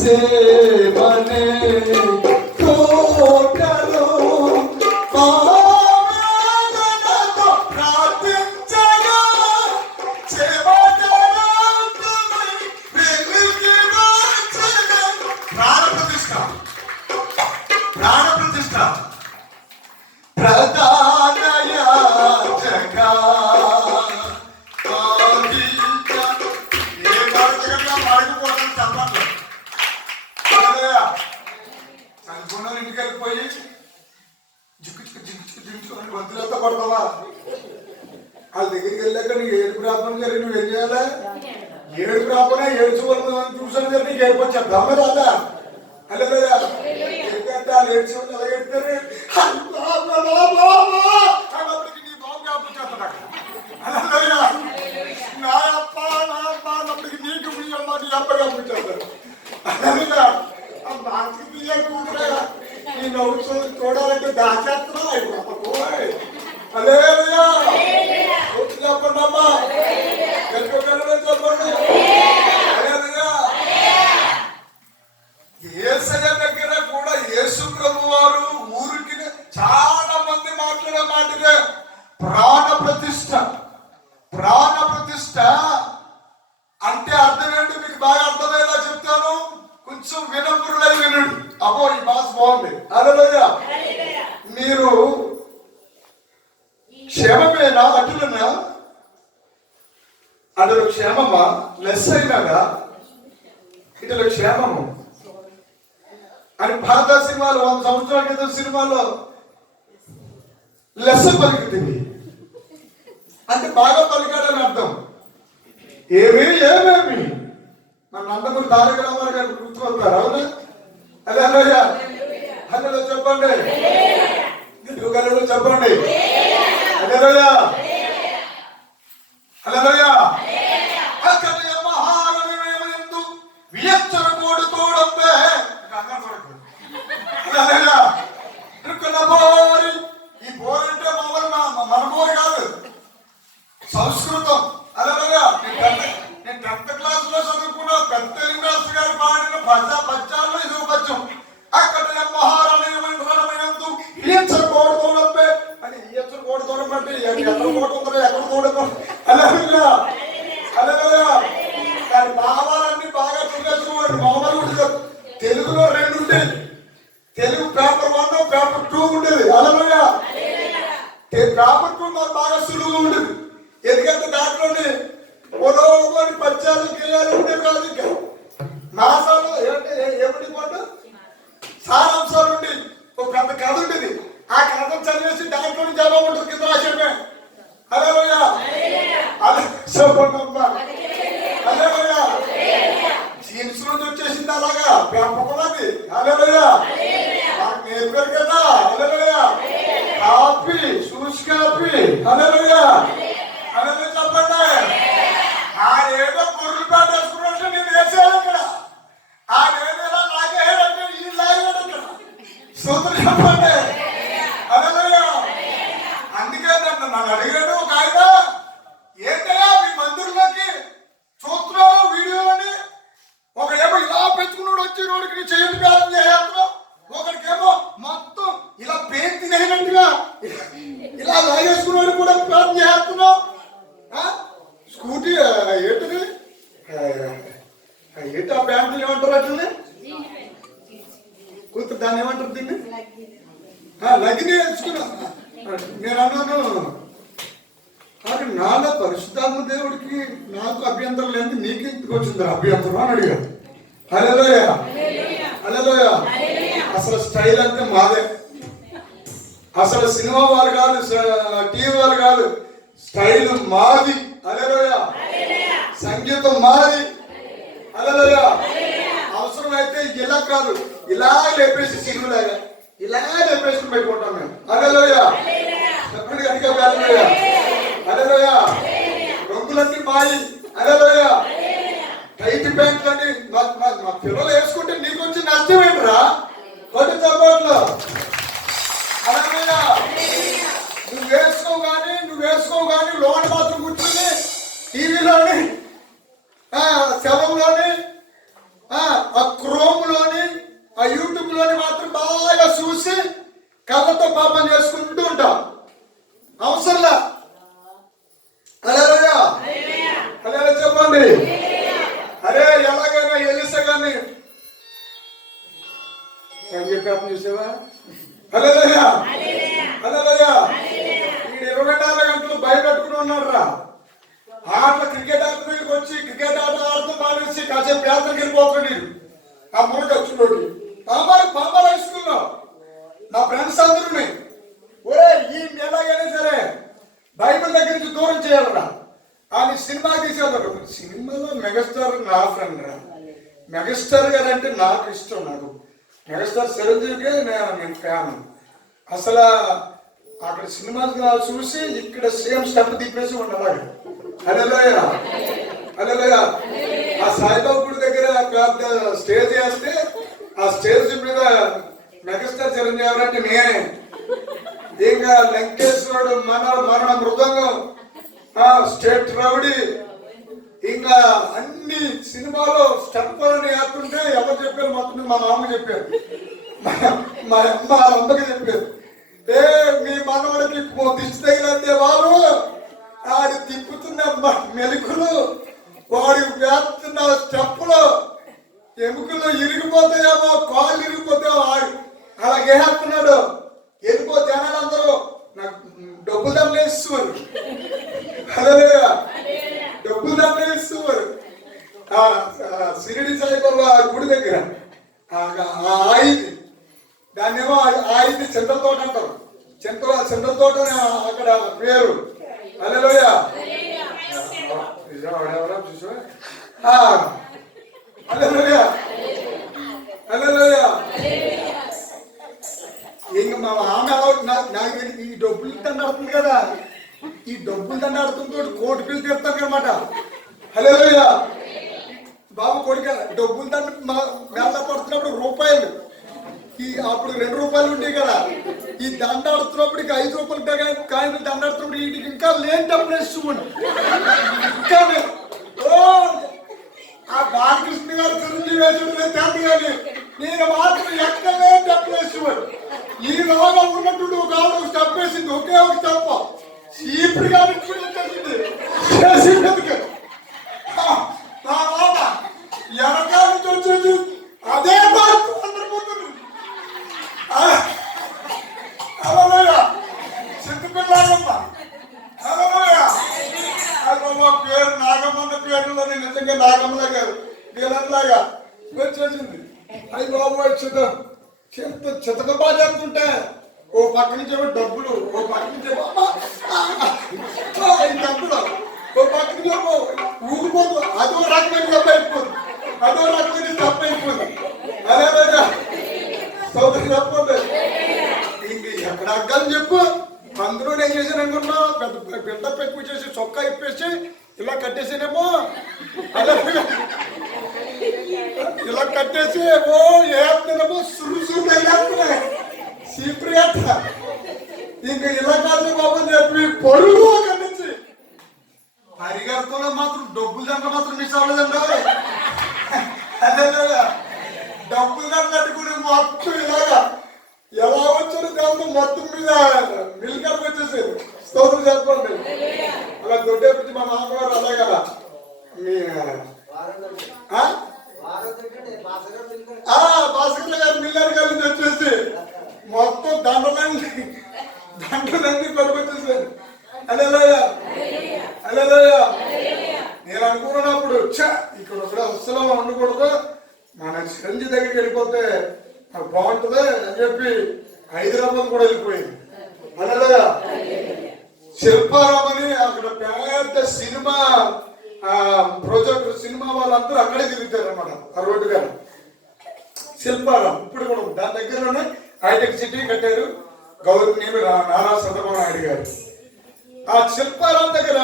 సేవనే కోటలో ఆరాధనతో ప్రార్థించగా సేవదళాంతమై వెలిగి వచ్చెను. ప్రాణప్రతిష్ఠ ప్రధాన యాజక ఇంటికి వెళ్ళిపోయి జిక్కు వంతులతో పడతావా? వాళ్ళ దగ్గరికి వెళ్ళాక నీకు ఏడుపు రాపని జరిగి నువ్వు ఏం చేయాలా? ఏడుపు రాపనే ఏడ్చుకోవాలి చూసాను జరిగి నీకు ఏడుపు చెప్తాం కదా. అల్లెదా ఎందుకంటే వాళ్ళు ఏడ్చి ఎలా ఎడతారు అన్నప్పటికీ నీ బాబు జ్ఞాపకం చేస్తాడు. అల్లెదా నా అప్ప నా అమ్మ అన్నప్పటికీ నీకు మీ అమ్మ నీ అప్ప జ్ఞాపకం చేస్తారు. అల్లెదా బాకి బియ్య కూతురా ఈ నవ్వు చూడాలంటే దాచేస్తున్నావు అయిపోయి. అలేలుయా చెప్పండి అమ్మా చెప్పండి. యేసయ్య దగ్గర కూడా యేసు ప్రభు వారు ఊరికి చాలా మంది మాట్లాడే మాటలే ప్రాణ ప్రతిష్ఠ అంటే అర్థం ఏంటి మీకు బాగా అర్థమయ్యేలా చెప్తాను. కొంచెం వినమ్రులై వినండి. అబ్బో ఈ భాష బాగుంది. హల్లెలూయా. మీరు క్షేమమేనా అటులనా? అటులు క్షేమమా? లెస్ అయినాగా ఇటులు క్షేమము అని పాత సినిమాలు 100 సంవత్సరాల క్రితం సినిమాలో లెస్ పలుకుతుంది అంటే బాగా పలికాడని అర్థం. ఏమేమి మన నందమూరి తారక రామారావు గారు గుర్తుకొస్తారు. అవునా? హల్లెలూయా. హల్లెలూయా చెప్పండి. చెప్పండి. హల్లెలూయా. హల్లెలూయా. ఈ బోరంటే మన బోరు కాదు, సంస్కృతం. హల్లెలూయా. నేను 10th క్లాస్ లో చదువుకున్న పెద్ద లింగాస్ గారు పాడిన పద్యాల్లో ఇది పద్యం. అక్కడ మహారాణియందు ఈచ్చకూడదోడపే అని ఈచ్చకూడదోడపంటే ఎక్కడ కూడుతుందో ఎక్కడ కూడదు. హల్లెలూయా. హల్లెలూయా. దాని భావాలన్నీ బాగా చూసేసుకోండి. మామూలు ఉండదు. తెలుగులో 2 ఉండేది. తెలుగు పేపర్ 1 పేపర్ 2 ఉండేది. హల్లెలూయా. పేపర్ 2 నాకు బాగా సులువుగా ఉండేది. ఎందుకంటే దాంట్లోనే పొలవని పద్యాలు గేయాలు ఉండే కాదు. ఇంకా మాసాలు ఏమిటి పాటు సారాంశాలు ఉండి ఒక పెద్ద కథ ఉండేది. ఆ కథ చదివేసి దాంట్లో జవాబు ఉంటుంది కింద రాసేమే. హల్లెలూయా. హల్లెలూయా. జీన్స్ నుంచి వచ్చేసింది అలాగా పెంపకమది. హల్లెలూయా. నాకు నేర్పారు కదా. హల్లెలూయా. Coffee సూస్ coffee. హల్లెలూయా. హల్లెలూయా చెప్పండి. ఏదో పొరులు పెట్టేసుకున్నట్టు నేను వేసాను ఇక్కడ. ఏదో ఇలా లాగేయాలంటే ఈ లాగాడు ఇక్కడ. సూత్రం చెప్పండి. హల్లెలూయా. అందుకే నన్ను అడిగాడు ఒక ఆయన, ఏంటయ్యా మీ మందిరంలోకి చూస్తున్నావు వీడియోలోని ఒకడేమో ఇలా పెంచుకున్నాడు వచ్చి రోడ్డుకి నీ చేతి ప్రారంభం చేస్తున్నావు, ఒకడికేమో మొత్తం ఇలా పేరు తినేనట్టుగా ఇలా లాగేసుకున్నాడు కూడా ప్రారంభం చేస్తున్నావు. స్కూటీ ఏంటిది ఏంటి ఆ ప్యాంట్లు ఏమంటారు అట్లనే కూతురు దాన్ని ఏమంటారు దీన్ని లగిని వేసుకున్నా. నేను అన్నాను అది నాలో పరిశుద్ధాత్మ దేవుడికి నాకు అభ్యంతరం లేదు, నీకు ఇంటికి వచ్చింది అభ్యంతరం అని అడిగాను. హల్లెలూయా. హల్లెలూయా. అసలు స్టైల్ అంటే మాదే. అసలు సినిమా వాళ్ళు కాదు, టీవీ వాళ్ళు కాదు, స్టైల్ మాది. హల్లెలూయా. సంగీతం మాది. హల్లెలూయా. అవసరమైతే ఇలా కాదు, ఇలా లేపేసి సినిమాలాగా ఇలా లేపేసి పెట్టుకుంటాం మేము. హల్లెలూయా. చెప్పండి గట్టిగా. హల్లెలూయా. హల్లెలూయా. రంగులన్నీ మాయి. హల్లెలూయా. టైట్ ప్యాంట్లన్నీ మా పిల్లలు వేసుకుంటే నీకు వచ్చి నష్టం ఏంట్రా? కొట్టి చెప్పట్లో. హల్లెలూయా. నువ్వు వేసుకోవు కానీ లోన్ మాత్రం కూర్చుని టీవీలోని శవంలోని ఆ క్రోమ్ లోని ఆ యూట్యూబ్ లోని మాత్రం బాగా చూసి కళ్ళతో పాపం చేసుకుంటూ ఉంటాం. అవసరంలా. హల్లెలూయా హల్లెలూయా చెప్పండి. అరే ఎలాగైనా ఎలిసా కానీ ఏం చెప్పాను చూసావా? హల్లెలూయా హల్లెలూయా. వీడు 24 గంటలు భయపెట్టుకుని ఉన్నాడు రా. ఆటలు క్రికెట్ ఆట దగ్గరికి వచ్చి క్రికెట్ ఆట ఆడుతూ మానేసి కాసేపు యాత్రకి వెళ్ళిపోతున్నాడు. ఆ మురగచ్చులోకి పాంబార్ హై స్కూల్లో నా ఫ్రెండ్స్ అందరూ ఒరే ఈ ఎలాగైనా సరే బైబిల్ దగ్గర నుంచి దూరం చేయాలరా అని సినిమా తీసేవారు. సినిమాలో మెగాస్టార్ నా ఫ్రెండ్ రా. మెగాస్టార్ గారు అంటే నాకు ఇష్టం. నాకు మెగాస్టార్ చిరంజీవికే నేను ఫ్యాన్. అసలు అక్కడ సినిమా చూసి ఇక్కడ సేమ్ స్టెప్ తిప్పేసి ఉండాలి. హల్లెలూయా హల్లెలూయా. ఆ సాయిబాబా గుడి దగ్గర పెద్ద స్టేజ్ వేస్తే ఆ స్టేజ్ మీద మెగాస్టార్ చిరంజీవి ఎవరంటే నేనే. ఇంకా లంకేశ్వరుడు మన మృదంగం స్టేట్ రౌడీ ఇంకా అన్ని సినిమాలో స్టెప్పులని వేస్తుంటే ఎవరు చెప్పారు? మొత్తం మా మామ చెప్పారు, మా అమ్మ అమ్మకి చెప్పారు. మీ మనవాడికి దిష్టి తగిలంటే వారు ఆడి తిప్పుతున్న మెలుకులు వాడి వేస్తున్న స్టెప్పులు ఎముకలు ఇరిగిపోతాయేమో, కాళ్ళు ఇరిగిపోతాయో వాడు అలాగే వేస్తున్నాడు. వెళ్ళిపో జనాలు అందరూ నాకు డబ్బులు దమ్మలేస్తున్నారు. హల్లెలూయా డబ్బులు దమ్మలేస్తున్నారు. షిరిడి సాయిబాబా గుడి దగ్గర ఆయిది దాన్నేమో ఆయిది చింతల తోట అంటారు. చింతల తోట అక్కడ పేరు. హల్లెలూయా చూసా. హల్లెలూయా హల్లెలూయా. ఇంక మా ఆమె నాకు ఈ డబ్బులు దండాడుతుంది కదా, ఈ డబ్బులు దండాడుతుందో కోటి పిల్లలు తీరుతాను అనమాట. హల్లెలూయా బాబు కొడుక డబ్బులు దండ మెల్ల పడుతున్నప్పుడు రూపాయలు అప్పుడు 2 రూపాయలు ఉండేవి కదా. ఈ దండాడుతున్నప్పుడు ఇక 5 రూపాయలు కాయలు దండాడుతున్నప్పుడు వీటికి ఇంకా లేని డబ్బులు వేసుకోండి. ఇంకా ఆ బాలకృష్ణ గారు చిరంజీవి వేసుడు తేంది కానీ నేను మాత్రం ఎక్కడ లేని డబ్బులు వేసుకోండి. ఈ లోగా ఉన్నట్టు ఒక ఆవిడ స్టెప్ వేసింది, ఒకే ఒక స్టెప్ చీపురు కానీ చేసింది. వెనకాల నుంచి వచ్చేది అదే చింతపిల్లాగమ్మ. పేరు నాగమ్మ పేరులో నిజంగా నాగమ్మలా గారు వీళ్ళలాగా వచ్చేసింది. అవి బాబు చితక బాగా జరుగుతుంటే ఓ పక్క నుంచి డబ్బులు, ఓ పక్క నుంచి డబ్బులు, ఓ పక్క నుంచి ఊరిపోదు. అదో రకమైన డబ్బు అయిపోతుంది, అదో రకమైన తప్పు అయిపోతుంది. అదే సోదరి తప్పదు. ఇంక ఎక్కడ అగ్గని చెప్పు. అందులో నేను చేసాను అనుకున్నా పెద్ద బిల్డప్ ఎక్కువ చేసి చొక్కా ఇప్పేసి ఇలా కట్టేసానేమో. అలా ఇలా కట్టేసి ఓ ఏమో సురు వేస్తున్నాయి సీపురు అట్ట. ఇంక ఇలా కాదు బాబు చెప్పి పొరుగు అక్కడి నుంచి పరిగెత్తంలో మాత్రం డబ్బులు దండ మాత్రం మిస్ అవ్వలేదండి. అదే డబ్బులు దండ కట్టుకుని మొత్తం ఇలాగా ఎలా వచ్చారు దాంట్లో మొత్తం మీద మిల్కర్కి వచ్చేసేది. స్తోత్రం చెప్పండి. అలా దొడ్డేపించి మా మామగారు అలా కదా మీ భాస్కర్ గారు మిల్లర్ గారి నుంచి వచ్చేసి మొత్తం దండలన్నీ పట్టుకొచ్చేసారు. హల్లెలూయా హల్లెలూయా. నేను అనుకున్నప్పుడు ఇక్కడ కూడా అస్సలు ఉండకూడదు, మన చిరంజీవి దగ్గరికి వెళ్ళిపోతే బాగుంటుంది అని చెప్పి హైదరాబాద్ కూడా వెళ్ళిపోయింది. హల్లెలూయా. శిల్పారాం అని అక్కడ పెద్ద సినిమా ప్రొజెక్టర్ సినిమా వాళ్ళందరూ అక్కడే తిరుగుతారు అన్నమాట. ఆ రోడ్డు గారు శిల్పారాం ఇప్పుడు కూడా దాని దగ్గరలోనే హైటెక్ సిటీ కట్టారు గౌరవనీయులు నారా చంద్రబాబు నాయుడు గారు. ఆ శిల్పారాం దగ్గర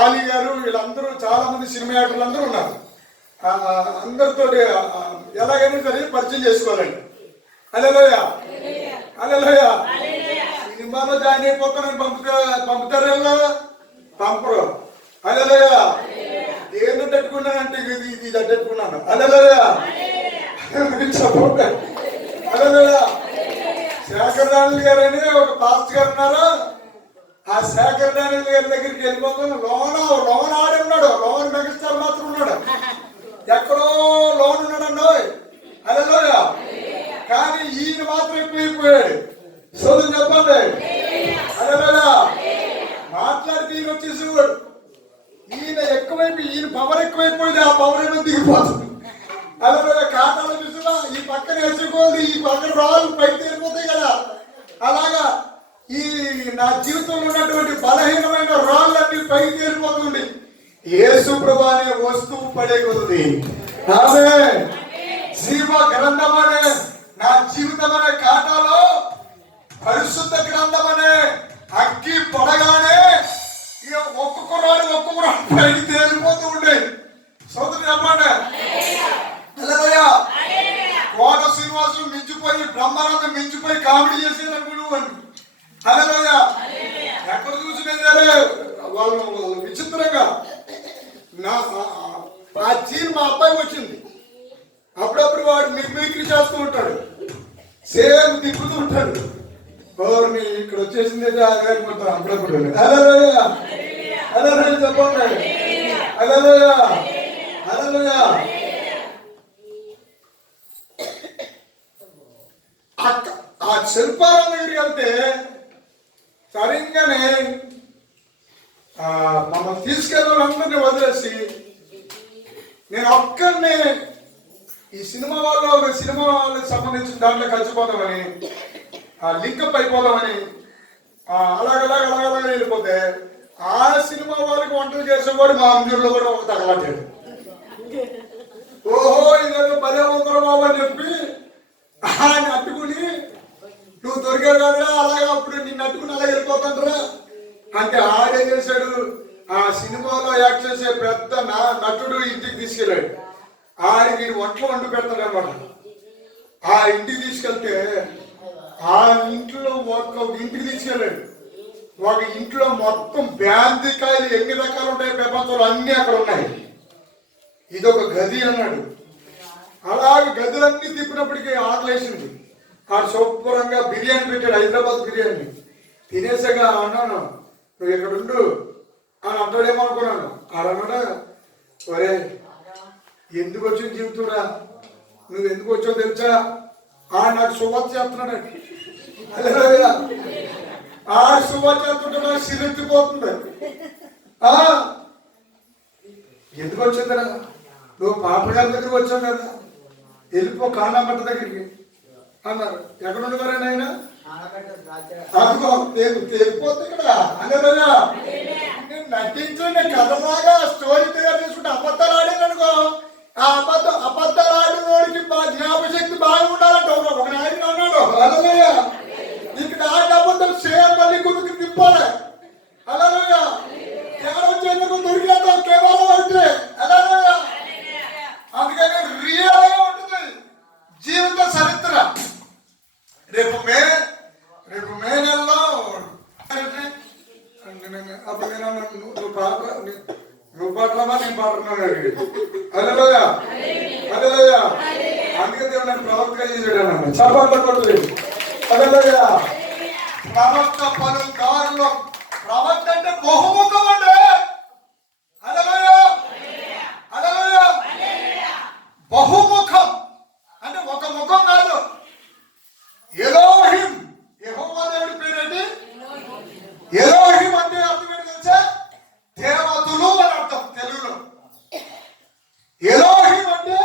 ఆలీ గారు వీళ్ళందరూ చాలా మంది సినిమా యాక్టర్లు అందరూ ఉన్నారు. అందరితో ఎలాగైనా సరే పరిచయం చేసుకోవాలండి. హల్లెలూయా హల్లెలూయా. సినిమాలో జాయిన్ అయిపోతానని పంపుతారు, పంపరు. హల్లెలూయా దేన్ని తట్టుకున్నానంటే ఇది తట్టుకున్నాను. అలలోయా చెప్పండి. అలలోయా శేఖర్ దానిల్ గారు అని ఒక పాస్టర్ గారు ఉన్నారు. ఆ శేఖర్ దానిల్ గారి దగ్గరికి వెళ్ళిపోతాను. లోన్ ఆడి ఉన్నాడు. లోన్ మెగాస్టార్ మాత్రం ఉన్నాడు. ఎక్కడో లోన్ ఉన్నాడండి. అలలోయా కానీ ఈయన మాత్రం ఎక్కువైపోయాడు. సోదరు చెప్పండి. అలలోయా మాట్లాడితే ఈయన వచ్చేసేవాడు. ఈయన ఎక్కువైపోయి ఈయన పవర్ ఎక్కువైపోయింది. ఆ పవర్ ఏమో దిగిపోతుంది. అలలోయా ఖాతాలు చూసినా ఈ పక్కన వేసుకోవాలి, ఈ పక్కన రాళ్ళు పైకి తేలిపోతాయి కదా. అలాగా ఈ నా జీవితంలో ఉన్నటువంటి బలహీనమైన రాళ్ళన్నీ పైకి తేలిపోతుంది. యేసు ప్రభు అనే వస్తువు పడే కొద్ది ఆమె జీవ గ్రంథం అనే నా జీవితం అనే ఖాతాలో పరిశుద్ధ గ్రంథం అనే అగ్గి పడగానే ఒక్కొక్కరాడు పైకి తేలిపోతూ ఉండే. సోదరు చెప్పండి. కోట శ్రీనివాసులు మించిపోయి బ్రహ్మానందం మించిపోయి కామెడీ చేసేది అనుకున్నాను. హల్లెలూయా ఎక్కడ చూసినదే వాళ్ళు విచిత్రంగా ఆ చీన్ మా అబ్బాయి వచ్చింది. అప్పుడప్పుడు వాడు మిమిక్రీ చేస్తూ ఉంటాడు. సేమ్ తిప్పుతూ ఉంటాడు. గౌరవని ఇక్కడ వచ్చేసిందే ఆగిపోతాం అప్పుడప్పుడు. హల్లెలూయా హల్లెలూయా చెప్పండి. హల్లెలూయా హల్లెలూయా ఆ శిల్పారాం దగ్గరికి వెళ్తే సరిగ్గానే మమ్మల్ని తీసుకెళ్ళాలందరినీ వదిలేసి నేను ఒక్కరిని ఈ సినిమా వాళ్ళకి సంబంధించిన దాంట్లో కలిసిపోదామని లింకప్ అయిపోదామని అలాగలాగా వెళ్ళిపోతే ఆ సినిమా వాళ్ళకి వంటలు చేసేవాడు మా అంజూరులో కూడా ఒక తగలాటాడు. ఓహో ఇదేదో భలే ఉందరా బాబు అని చెప్పి ఆయన అట్టుకుని నువ్వు దొరికావు కదా అలాగే అప్పుడు నిన్ను అట్టుకుని అలా వెళ్ళిపోతాంటారా అంటే ఆడే చేశాడు. ఆ సినిమాలో యాక్ట్ చేసే పెద్ద నటుడు ఇంటికి తీసుకెళ్ళాడు. ఆడికి వంటలు వండి పెడతాడు అన్నమాట. ఆ ఇంటికి తీసుకెళ్తే ఆ ఇంట్లో ఇంటికి తీసుకెళ్ళాడు. ఒక ఇంట్లో మొత్తం బ్యాంతికాయలు ఎన్ని రకాలు ఉంటాయి ప్రపంచంలో అన్ని అక్కడ ఉన్నాయి. ఇదొక గది అన్నాడు. అలాగే గదులన్నీ తిప్పినప్పటికీ ఆకలేసింది. ఆ శుభ్రంగా బిర్యానీ పెట్టాడు. హైదరాబాద్ బిర్యానీ తినేసాగా అన్నాను నువ్వు ఇక్కడ ఉండు అని అంటాడేమో అనుకున్నాను. ఆడన్నాడా ఒరే ఎందుకు వచ్చింది జీవితుడా నువ్వు ఎందుకు వచ్చావు తెలుసా నాకు శుభార్త చేస్తున్నాడు. ఆ శుభార్త చేస్తుంటే నాకు సిరెత్తిపోతుంది. ఎందుకు వచ్చిందిరా నువ్వు పాప గారి దగ్గరికి వచ్చావు కదా వెళ్ళిపో కానామట్ట దగ్గరికి అన్నారు. ఎక్కడ ఉండేవారండి ఆయన? అదిగో తెలిపోతే ఇక్కడ అన్నదా నేను నటించండి కథలాగా స్టోరీ తయారు చేసుకుంటే అబద్ధాలు ఆడాను అనుకో. ఆ అబద్ధాలు ఆడిన వాడికి జ్ఞాపశక్తి బాగా ఉండాలంట. ఒక నాయకుడు అన్నాడు అలలోయ ఇక్కడ ఆడిన అబద్ధం సేమ్ మళ్ళీ కుదుకు తిప్పాలి. అలలోయ ఎక్కడ వచ్చేందుకు దొరికినంత కేవలం అంటే అలలోయ అందుకని రియల్ గా ఉంటుంది జీవిత చరిత్ర. రేపు మే నెలలో అప్పుడు నువ్వు పాటలమా నేను పాడుతున్నాను. హల్లెలూయ హల్లెలూయ అందుకే దేవుడు నన్ను ప్రవక్తగా చేశాడు అన్నాను. చప్పట్లు కొట్టలేదు. హల్లెలూయ ప్రవక్త పలుదారులో ప్రవక్త అంటే బహుముఖం అంటే హల్లెలూయ హల్లెలూయ బహుముఖం అంటే ఒక ముఖం కాదు. ఎలోహిం యెహోవా దేవుడి పేరేంటి? ఎలోహిం అంటే అర్థం ఏంటి తెలుసా? దేవతలు అని అర్థం తెలుగులో. ఎలోహిం అంటే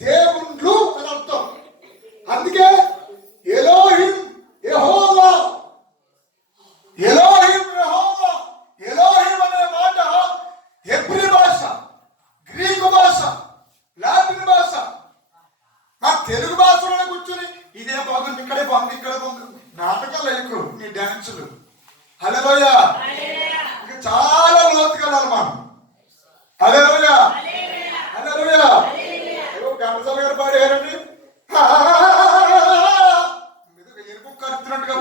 దేవుళ్ళు అని అర్థం. అందుకే ఎలోహిం యెహోవా ఎలోహిం యెహోవా. ఎలోహిం అనే మాట హెబ్రీ భాష, గ్రీకు భాష, లాటిన్ భాష. ఆ తెలుగు భాషలో కూర్చుని ఇదే బాగుంది ఇక్కడే బాగుంది ఇక్కడ బాగుంది నాటకాలు ఎక్కువ నీ డాన్సులు. హల్లెలూయా ఇక చాలా లోతుకెళ్ళాలి మనం. హల్లెలూయా హల్లెలూయా ఘంటసాల గారు పాడారండి. ఎరుపు కరుతున్నట్టుగా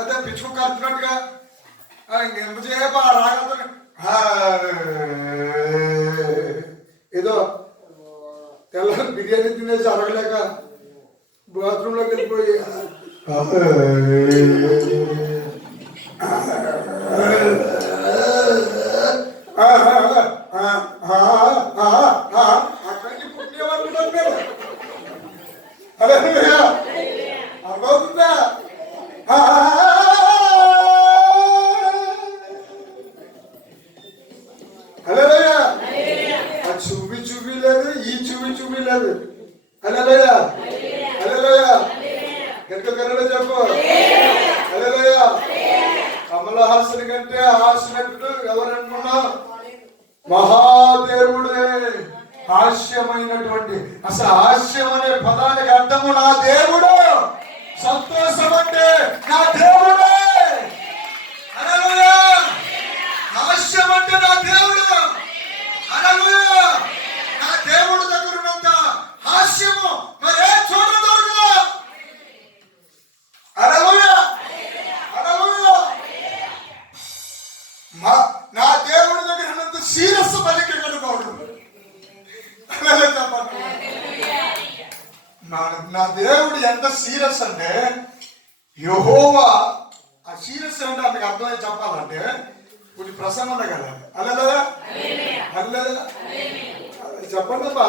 అదే పిచ్చుకు కరుతున్నట్టుగా ఎంతసేపు ఆ రాగలతో ఏదో తెల్ల బిర్యానీ తినేసి అరగలేక బాత్రూంలోకి వెళ్ళిపోయి అక్కడికి పుట్టినవాళ్ళు మీరు అదే అర్థమవుతుందా? హల్లెలూయా. ఆ చూపి లేదు, ఈ చూపి లేదు. హల్లెలూయా హల్లెలూయా. కన్నడ చెప్పు హల్లెలూయా. కమల హాసన్ కంటే హాస్యనటుడు ఎవరనుకున్నా? మహాదేవుడే. హాస్యమైనటువంటి అసలు హాస్యం అనే పదానికి అర్థము నా దేవుడు. సంతోషం అంటే నా దేవుడే. హల్లెలూయా. హాస్యం అంటే నా దేవుడు. హల్లెలూయా. నా దేవుడు దగ్గర ఉన్నంత హాస్యము మరే చోట దొరకదు. హల్లెలూయా హల్లెలూయా. నా దేవుడి దగ్గర ఉన్నంత సీరియస్ పలికగలుగుతాడు. నా దేవుడు ఎంత సీరియస్ అంటే యెహోవా. ఆ సీరియస్ అంటే మీకు అర్థమై చెప్పాలంటే ఇప్పుడు ప్రసంగం ఉంది కదా. హల్లెలూయా హల్లెలూయా చెప్పండి అమ్మా.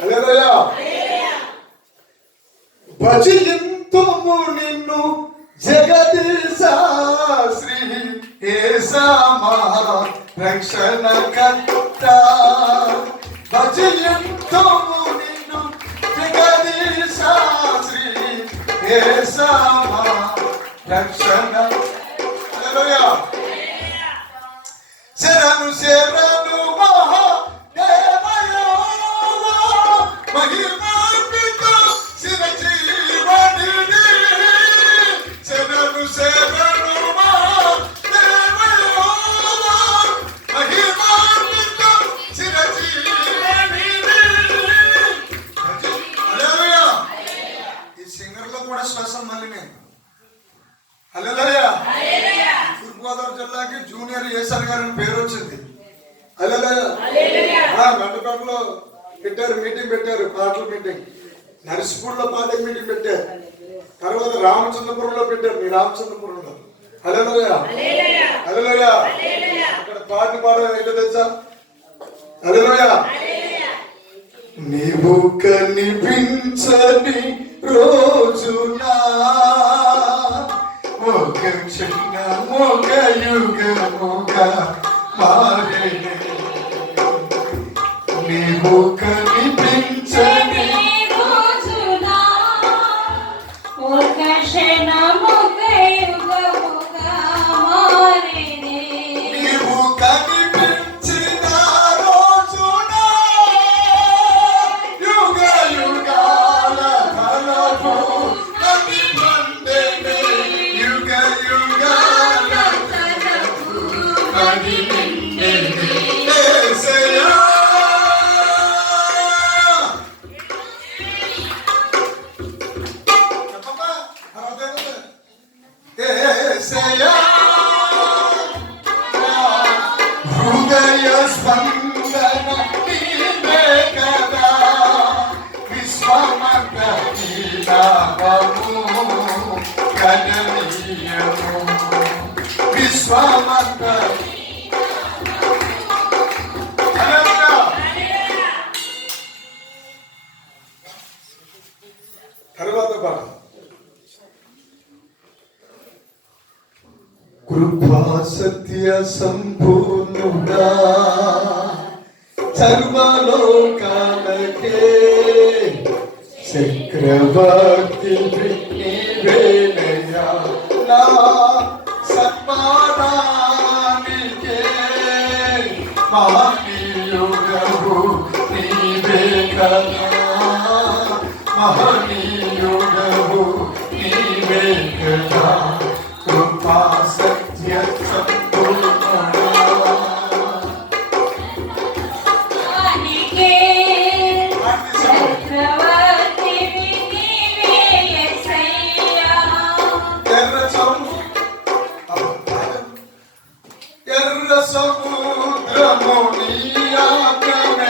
హల్లెలూయా. భజింతుము నిన్ను జగదీశ శ్రీ యేసమా రక్షణ కర్త. భజింతుము నిన్ను జగదీశ శ్రీ యేసమా రక్షణ. హల్లెలూయా. శరణు శరణు మహాదేవయోగా మహిమాన్విత చిరజీవనిధి. శరణు శరణు మహాదేవయోగా మహిమాన్విత చిరజీవనిధి. హల్లెలూయా. ఈ సింగర్లో కూడా శ్వాసం మళ్ళీ నేను. హల్లెలూయా. తూర్పుగోదావరి జిల్లాకి జూనియర్ ఏసన్ గారు అని పేరు వచ్చింది. హల్లెలూయా. గంటపేటలో పెట్టారు, మీటింగ్ పెట్టారు, పాటల మీటింగ్. నర్సిపూర్లో పాటల మీటింగ్ పెట్టారు. తర్వాత రామచంద్రపురంలో పెట్టారు, మీ రామచంద్రపురంలో. హల్లెలూయా హల్లెలూయా. అక్కడ పాట పాడడం ఏంటో తెలుసా? హల్లెలూయా. నీవు కనిపించని రోజునా ఒక క్షణముగ యుగముగా మారెను. నీవు కనిపించని రోజునా ఒక క్షణముగ యుగముగా మారెను. నీవు కనిపించిన రోజునా యుగ యుగాల తలపు నది పండెను. యుగ యుగాల తలపు నది నిండెను. యేసయ్యా. చెప్పమ్మా. యేసయ్యా. హృదయ స్పందన నీవే కదా. విశ్వమంత నీ నామము గణనీయము. విశ్వమంత. హల్లెలూయా. తర్వాత పాట. కృపా సత్య సంపూర్ణుడా సర్వలోకాలకే చక్రవర్తి నీవేనయ్యా. నా సన్మానానికే మహనీయుడవు నీవే కదా. మహనీయుడవు నీవే కదా. కృపా సత్య సంపూర్ణుడా. చక్రవర్తివి నీవే యేసయ్యా. ఎర్ర సముద్రము నీ ఆజ్ఞనే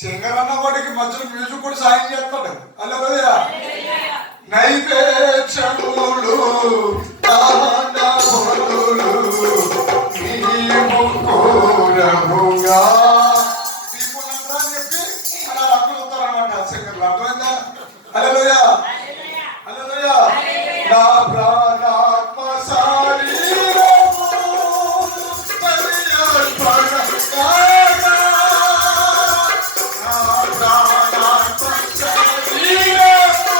సింగర్ అన్న వాడికి మధ్యలో మ్యూజిక్ కూడా సాయం చేస్తాడు. హల్లెలూయా. నైవేద్యములు దానములు నీవు కోరముగా తీసుకున్నారా అని చెప్పి అలా అర్థమవుతారనమాట సింగర్లు. అర్థమైందా? హల్లెలూయా. హల్లెలూయా. నా ప్రాణాత్మ శరీరము బలియర్పణ కాగా. నా ప్రాణాత్మ శరీరము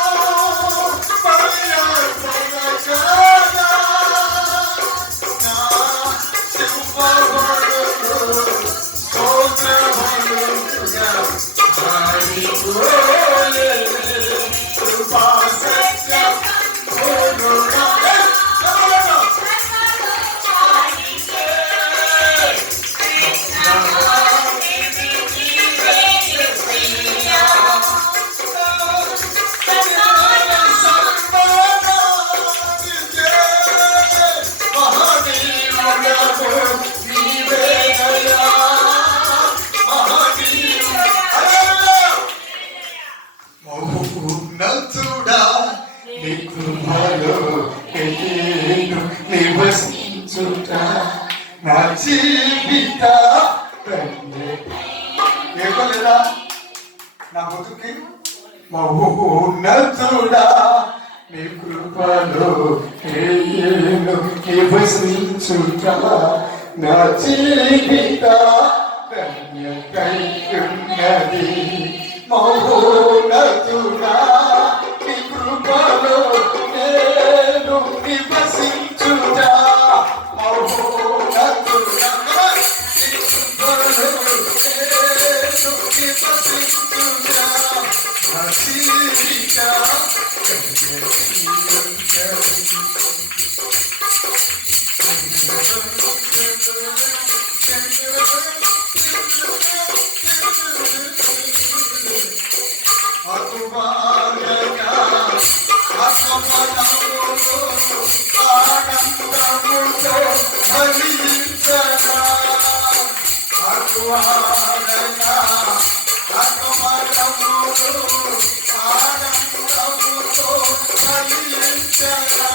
బలియర్పణ కాగా. నా సింహబలులు స్తోత్రబలులుగా మారిపోయే కృపా సత్యం పూర్ణుడా. నతుడా నీ కృపలో నేను నివసించుట నా జీవిత ఏకోలేదా నా బతుకి మహోన్నతుడా నీ కృపలో నేను నివసించుట నా జీవిత ధన్యతయున్నది. మహోన్నతుడా నీ కృపలో నేను నివసించుట. మహోన్నతుడా నీ కృపలో నేను నివసించుట. నా జీవిత అతువారగా ఆత్మపదములు ఆనందముతో ఫలించగా. అతువారగా ఆత్మపదములు ఆనందముతో ఫలించగా.